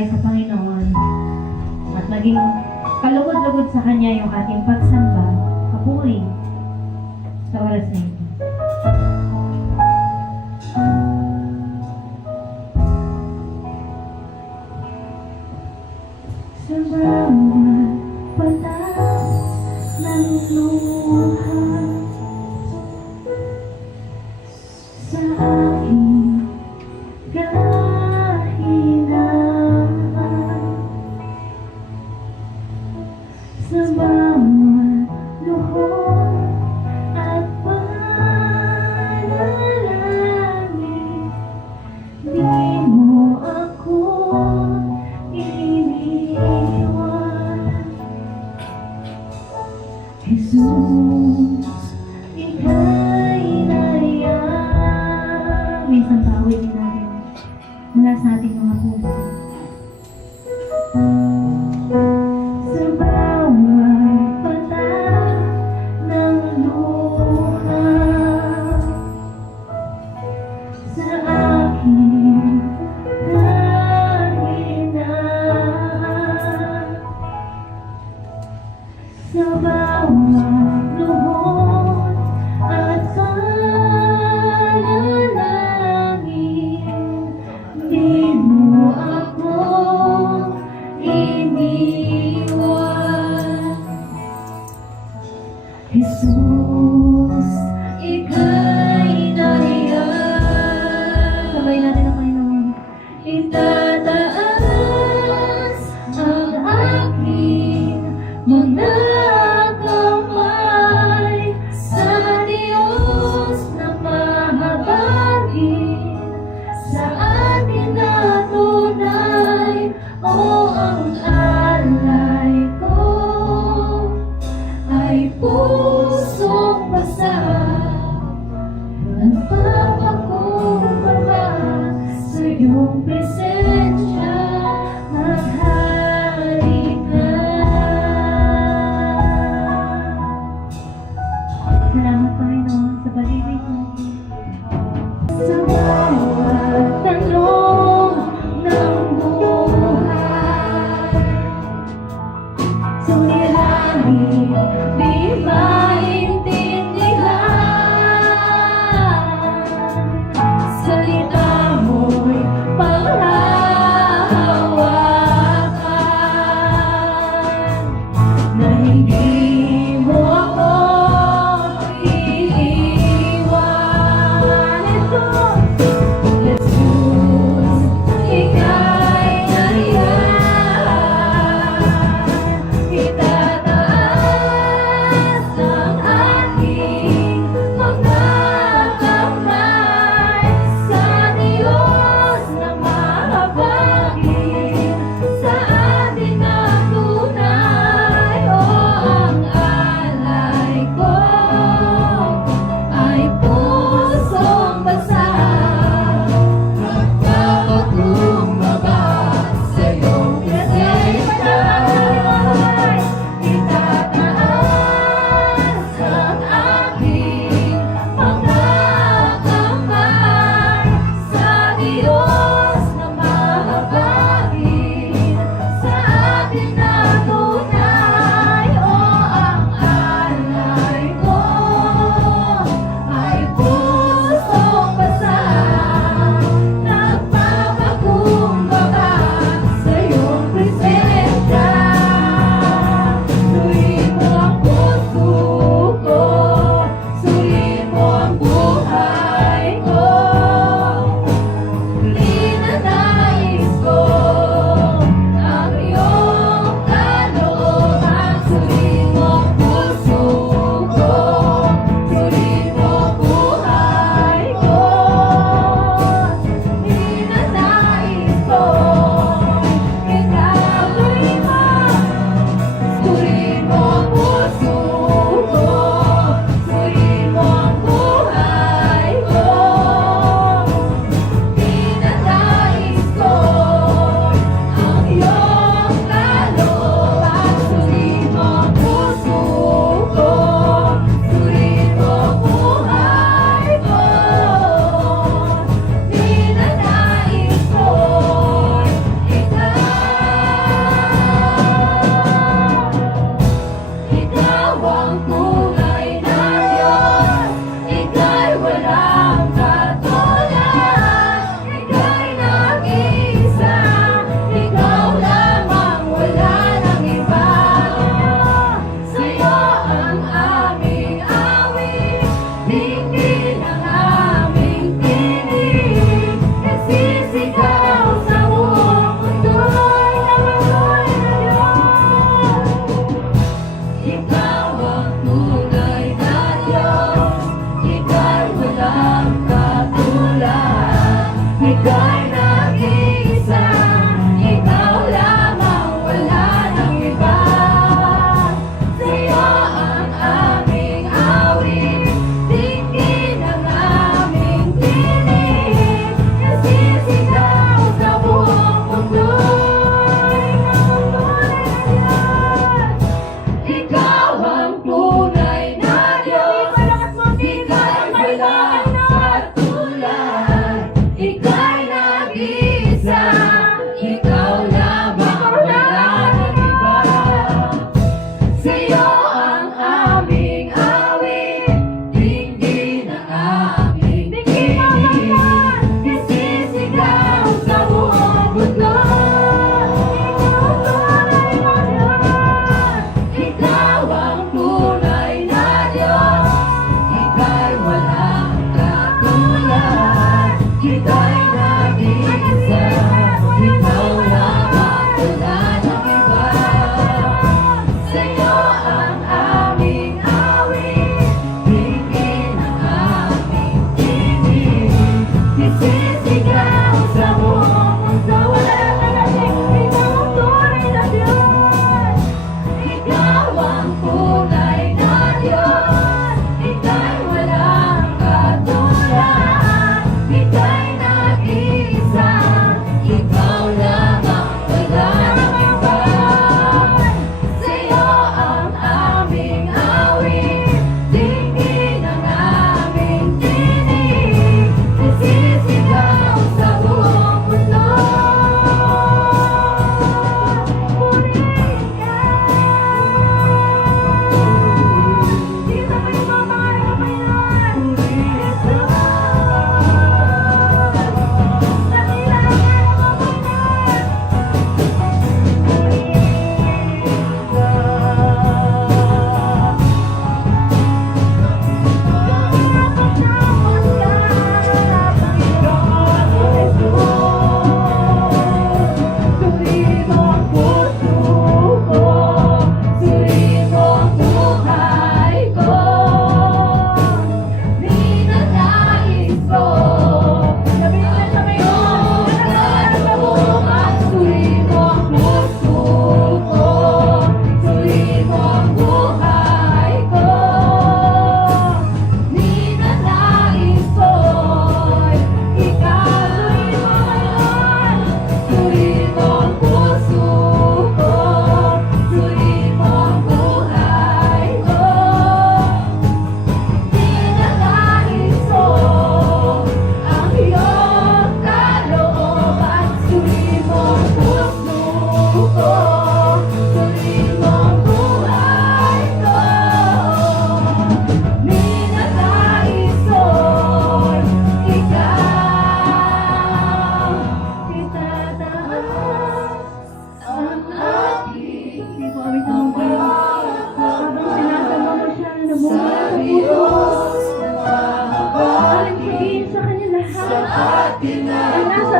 tayo sa Panginoon at maging kalugod-lugod sa Kanya yung ating pagsamba, papuri sa oras na ito. Sa bawat patak ng luha sa aking kahinaan, sa bawat luhod at panalangin, di mo ako iniwan. Jesus, ika'y naiyan.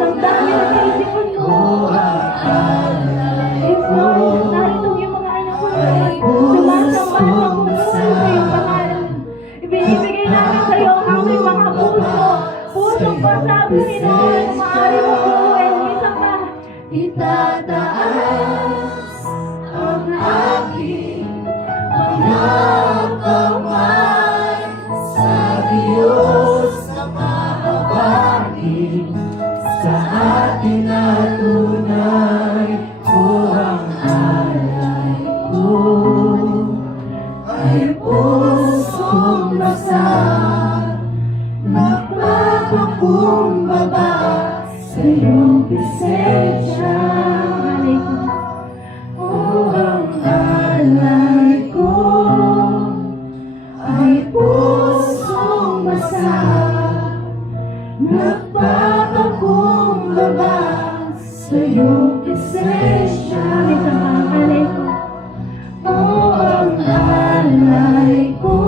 damdamin at kaisipan mo. Yes, Lord, narito yung mga anak mo, Lord. Sumasamba na magpupuri sa iyong pangalan. Ibinibigay namin sa iyo ang aming mga puso. Pusong pasabi, Panginoon, maaari mo buuin. Isa pa. Itataas ang aking mga kamay sa Diyos na mahabagin. Sa atin na tunay ko ang alay ko. Ay pusong basag, nagpapakumbaba sa iyong presensya. O ang alay ko ay pusong basag, nagpapakumbaba sa iyong presensya. O ang alay ko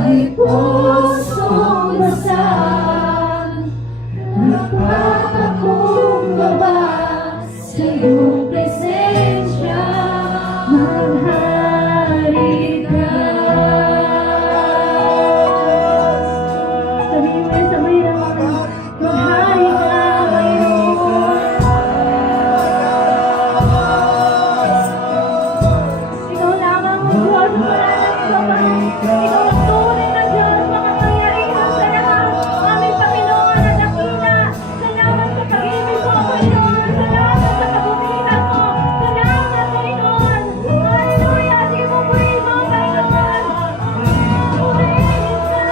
ay pusong basag, nagpapakumbaba sa iyong presensya. Maghari ka. Sabihin mo sa mayroon, maghari ka, Panginoon. Ikaw lamang ang Diyos, wala nang iba pa. Ikaw ang tunay na Diyos, makapangyarihan sa lahat. Aming Panginoon at dakila. Salamat sa pag-ibig mo, Panginoon. Salamat sa kabubuhan mo. Salamat, Panginoon. Hallelujah. Sige mo, purihin mo, Panginoon. Purihin ka.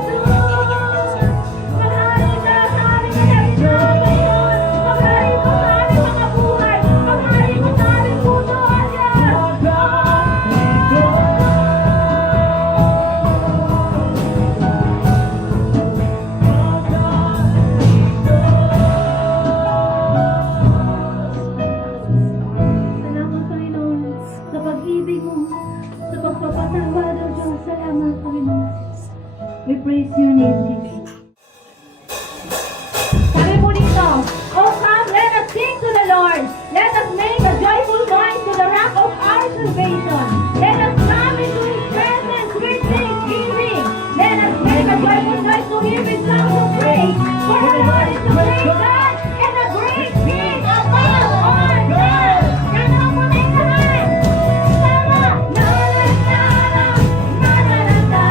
Jesus. Maghari ka sa aming kalagitnaan, Panginoon. Maghari mo sa aming mga buhay. Maghari mo sa aming puso, Salamat, Panginoon, sa pag-ibig mo, sa pagpapatawad, O Diyos. Salamat, Panginoon. We praise your name, Jesus. Sabi mo dito, Oh, come, let us sing to the Lord. Let us make a joyful noise to the rock of our salvation. Let us come into His presence with thanksgiving. Let us make a joyful noise to Him with songs of praise. For the Lord is a great God and a great King above all gods. Ganun mo na yung lahat. Sama. Na-na-na-na, na-na-na-na,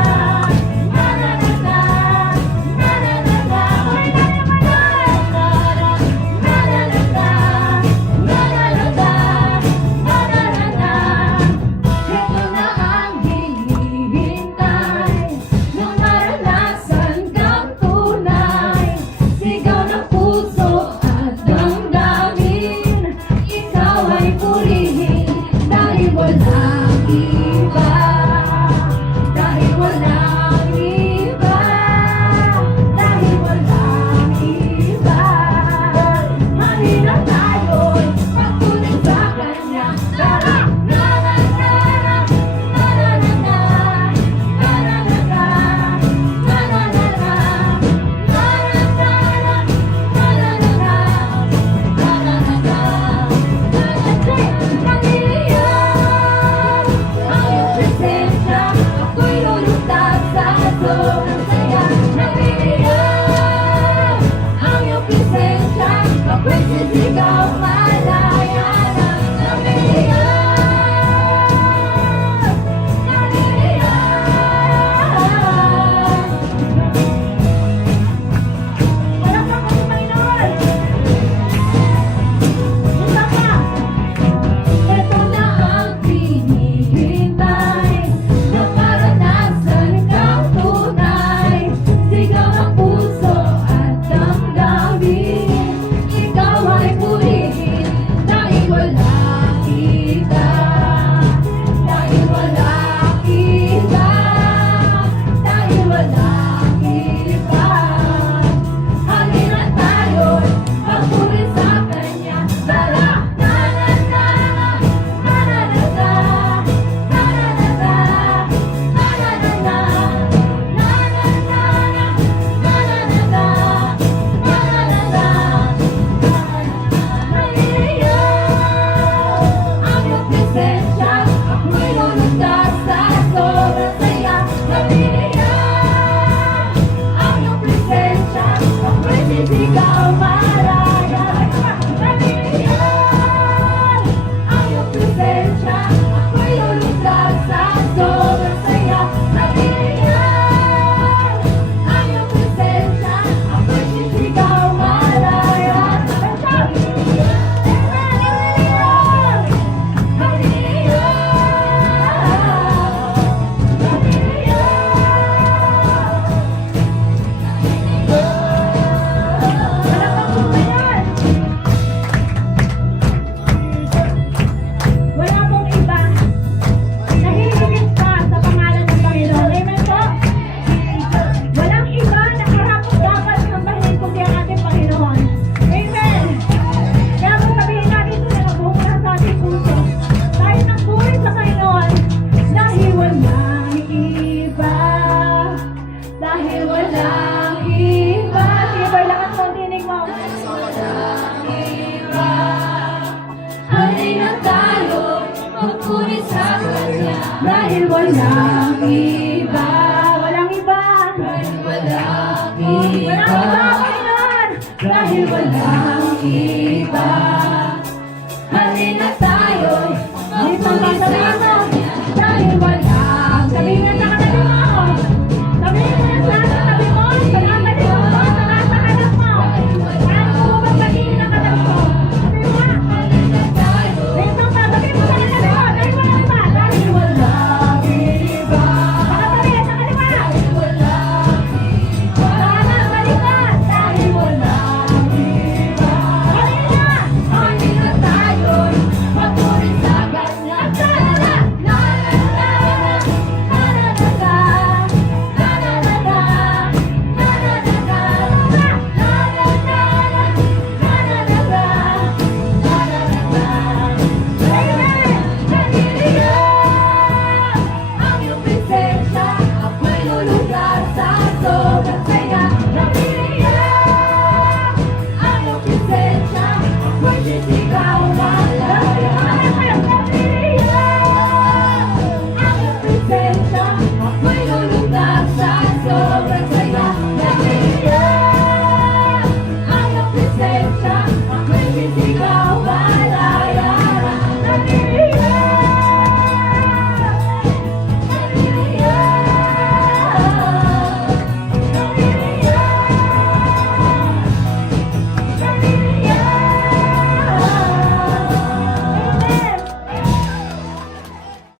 na-na-na-na, na-na-na-na. Ulit na naman doon. Na-na-na-na, na-na-na-na, na-na-na-na. Ito na ang hinihintay nung maranasan kang tunay. Sigaw ng puso walang iba, Walang iba. dahil walang Walang iba, iba, Panginoon. dahil walang iba. Halina't